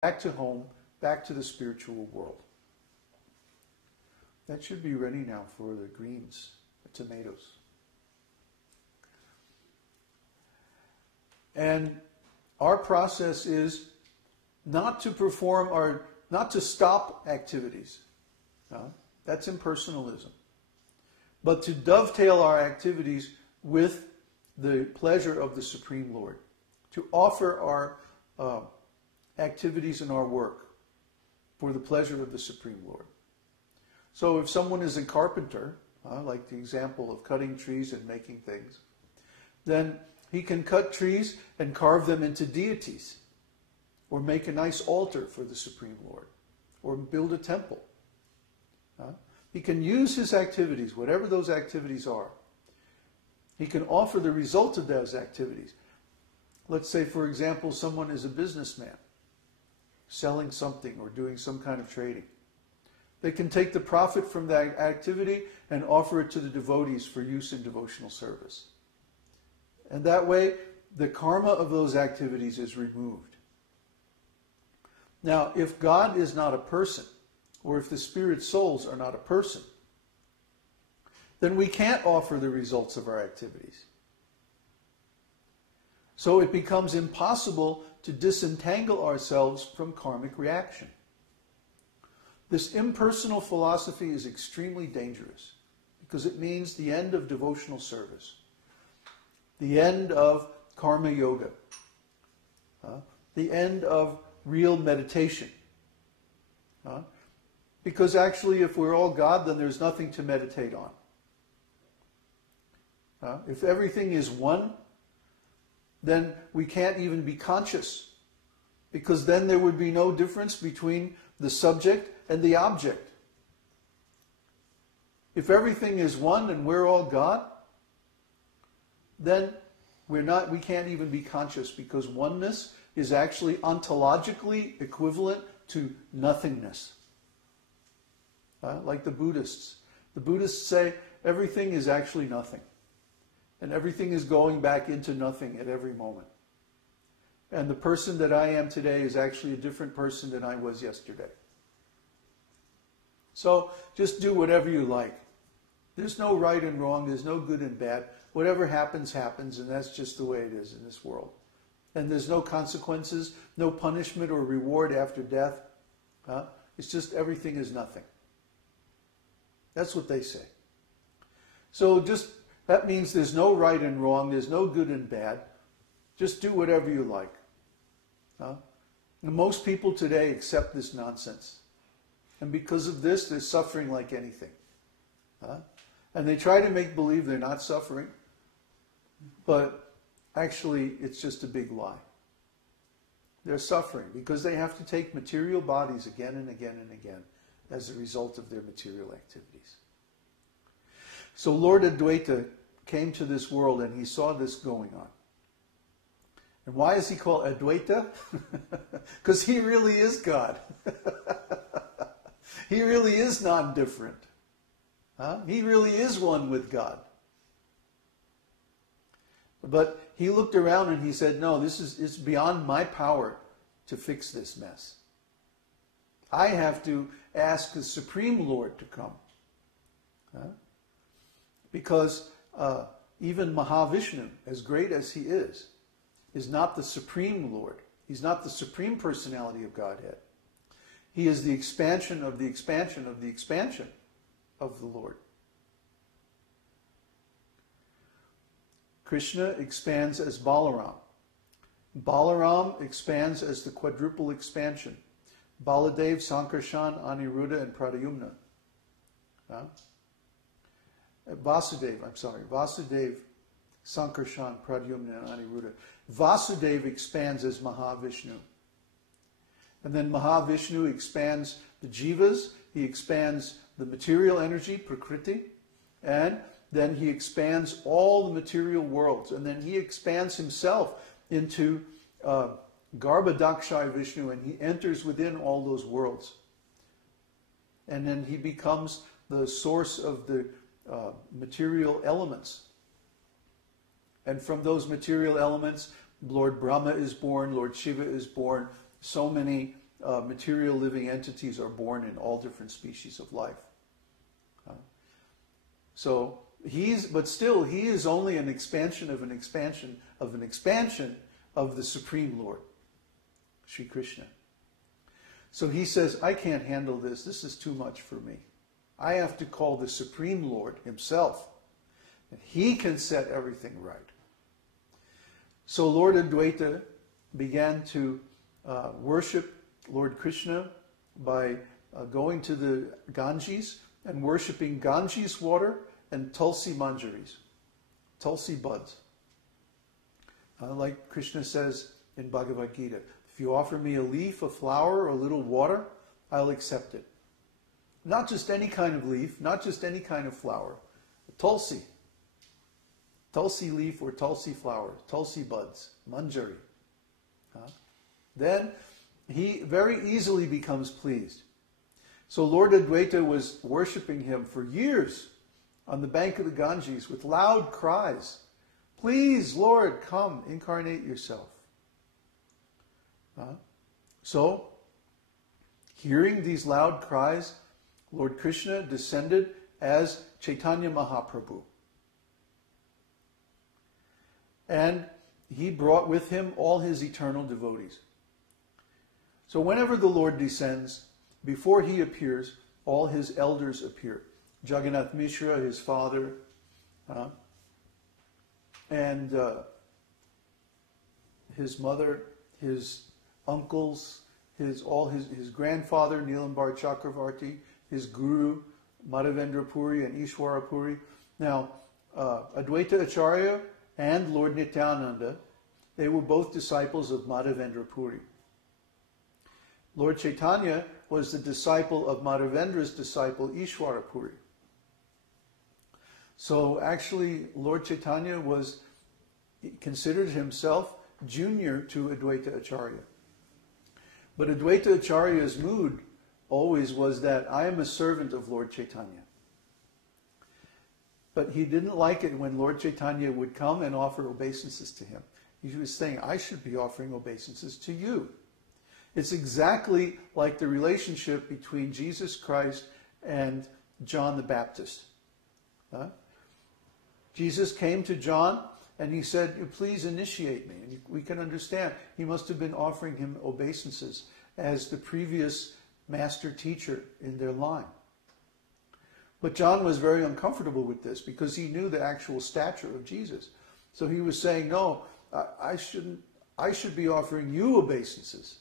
back to home, back to the spiritual world. That should be ready now for the greens, the tomatoes. And our process is not to perform or not to stop activities. No, that's impersonalism. But to dovetail our activities with the pleasure of the Supreme Lord. To offer our activities and our work for the pleasure of the Supreme Lord. So if someone is a carpenter, like the example of cutting trees and making things, then he can cut trees and carve them into deities, or make a nice altar for the Supreme Lord, or build a temple. He can use his activities, whatever those activities are. He can offer the result of those activities. Let's say, for example, someone is a businessman, selling something or doing some kind of trading. They can take the profit from that activity and offer it to the devotees for use in devotional service. And that way, the karma of those activities is removed. Now, if God is not a person, or if the spirit souls are not a person, then we can't offer the results of our activities. So it becomes impossible to disentangle ourselves from karmic reaction. This impersonal philosophy is extremely dangerous because it means the end of devotional service, the end of karma yoga, the end of real meditation. Because actually, if we're all God, then there's nothing to meditate on. If everything is one, then we can't even be conscious, because then there would be no difference between the subject and the object. If everything is one and we're all God, then we can't even be conscious, because oneness is actually ontologically equivalent to nothingness. Like the Buddhists. The Buddhists say everything is actually nothing. And everything is going back into nothing at every moment. And the person that I am today is actually a different person than I was yesterday. So just do whatever you like. There's no right and wrong. There's no good and bad. Whatever happens, happens. And that's just the way it is in this world. And there's no consequences, no punishment or reward after death. It's just everything is nothing. That's what they say. So that means there's no right and wrong. There's no good and bad. Just do whatever you like. Most people today accept this nonsense. And because of this, they're suffering like anything. And they try to make believe they're not suffering. But actually, it's just a big lie. They're suffering because they have to take material bodies again and again and again as a result of their material activities. So Lord Advaita came to this world and he saw this going on. And why is he called Advaita? Because he really is God. He really is non-different. He really is one with God. But he looked around and he said, no, it's beyond my power to fix this mess. I have to ask the Supreme Lord to come. Because even Mahavishnu, as great as he is not the Supreme Lord. He's not the Supreme Personality of Godhead. He is the expansion of the expansion of the expansion of the Lord. Krishna expands as Balaram. Balaram expands as the quadruple expansion. Baladev, Sankarshan, Aniruddha, and Pradyumna. Vasudev, Sankarshan, Pradyumna, and Aniruddha. Vasudev expands as Mahavishnu. And then Mahavishnu expands the jivas, he expands the material energy, prakriti, and then he expands all the material worlds. And then he expands himself into Garbhadakshay Vishnu, and he enters within all those worlds. And then he becomes the source of the material elements. And from those material elements, Lord Brahma is born, Lord Shiva is born, so many material living entities are born in all different species of life. But still, he is only an expansion of an expansion of an expansion of the Supreme Lord, Sri Krishna. So he says, I can't handle this. This is too much for me. I have to call the Supreme Lord himself. And he can set everything right. So Lord Advaita began to worship Lord Krishna by going to the Ganges and worshipping Ganges water and Tulsi manjaris, Tulsi buds. Like Krishna says in Bhagavad Gita, if you offer me a leaf, a flower, or a little water, I'll accept it. Not just any kind of leaf, not just any kind of flower. Tulsi. Tulsi leaf or Tulsi flower, Tulsi buds, manjari. Then he very easily becomes pleased. So Lord Advaita was worshipping him for years on the bank of the Ganges with loud cries. Please, Lord, come, incarnate yourself. So, hearing these loud cries, Lord Krishna descended as Chaitanya Mahaprabhu. And he brought with him all his eternal devotees. So whenever the Lord descends, before he appears, all his elders appear. Jagannath Mishra, his father, and his mother, his uncles, his grandfather, Nilambar Chakravarti, his guru, Madhavendra Puri and Ishwara Puri. Now, Advaita Acharya and Lord Nityananda, they were both disciples of Madhavendra Puri. Lord Chaitanya was the disciple of Madhavendra's disciple Ishwara Puri. So actually, Lord Chaitanya considered himself junior to Advaita Acharya. But Advaita Acharya's mood always was that I am a servant of Lord Chaitanya. But he didn't like it when Lord Chaitanya would come and offer obeisances to him. He was saying, I should be offering obeisances to you. It's exactly like the relationship between Jesus Christ and John the Baptist. Jesus came to John and he said, please initiate me. And we can understand he must have been offering him obeisances as the previous master teacher in their line. But John was very uncomfortable with this because he knew the actual stature of Jesus. So he was saying, no, I should be offering you obeisances.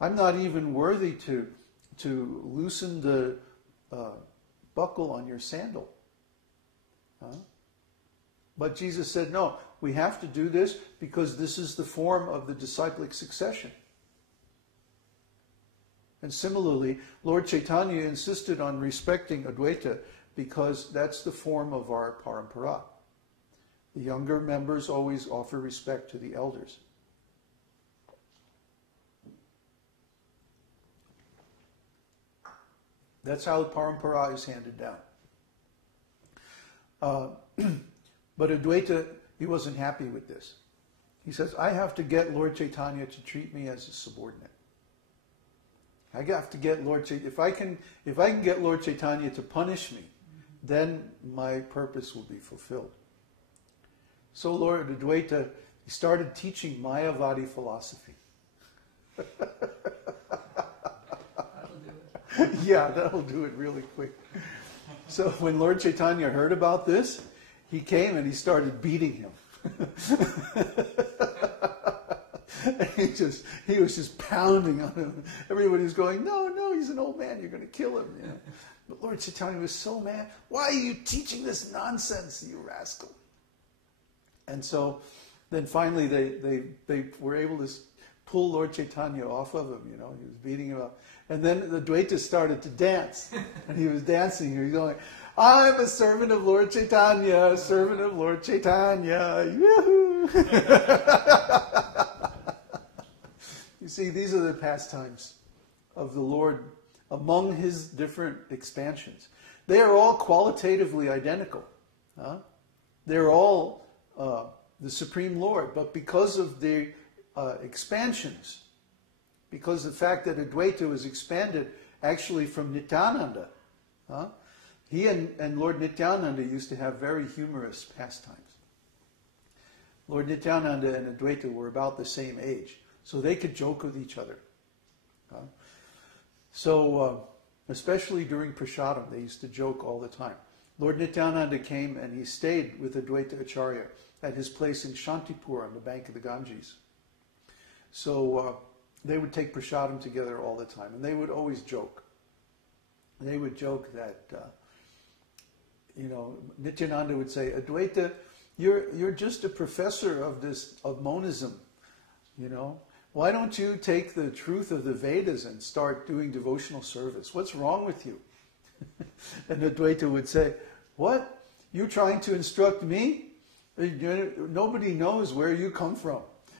I'm not even worthy to loosen the buckle on your sandal. But Jesus said, no, we have to do this because this is the form of the disciplic succession. And similarly, Lord Chaitanya insisted on respecting Advaita because that's the form of our parampara. The younger members always offer respect to the elders. That's how the parampara is handed down. But Advaita, he wasn't happy with this. He says, I have to get Lord Chaitanya to treat me as a subordinate. I have to get Lord Chaitanya. If I can get Lord Chaitanya to punish me, then my purpose will be fulfilled. So Lord Advaita, he started teaching Mayavadi philosophy. Yeah, that'll do it really quick. So when Lord Chaitanya heard about this, he came and he started beating him. He was just pounding on him. Everybody was going, no, he's an old man, you're going to kill him. You know? But Lord Chaitanya was so mad. Why are you teaching this nonsense, you rascal? And so then finally they were able to pull Lord Chaitanya off of him. You know, he was beating him up. And then the Advaita started to dance. And he was dancing. He was going, I'm a servant of Lord Chaitanya, servant of Lord Chaitanya. Yoo-hoo! You see, these are the pastimes of the Lord among his different expansions. They are all qualitatively identical. They're all the Supreme Lord. But because of the expansions, because the fact that Advaita was expanded actually from Nityananda. He and Lord Nityananda used to have very humorous pastimes. Lord Nityananda and Advaita were about the same age, so they could joke with each other. Especially during Prasadam, they used to joke all the time. Lord Nityananda came and he stayed with Advaita Acharya at his place in Shantipur on the bank of the Ganges. So they would take Prasadam together all the time, and they would always joke. They would joke that, Nityananda would say, Advaita, you're just a professor of monism, Why don't you take the truth of the Vedas and start doing devotional service? What's wrong with you? And Advaita would say, what? You trying to instruct me? Nobody knows where you come from.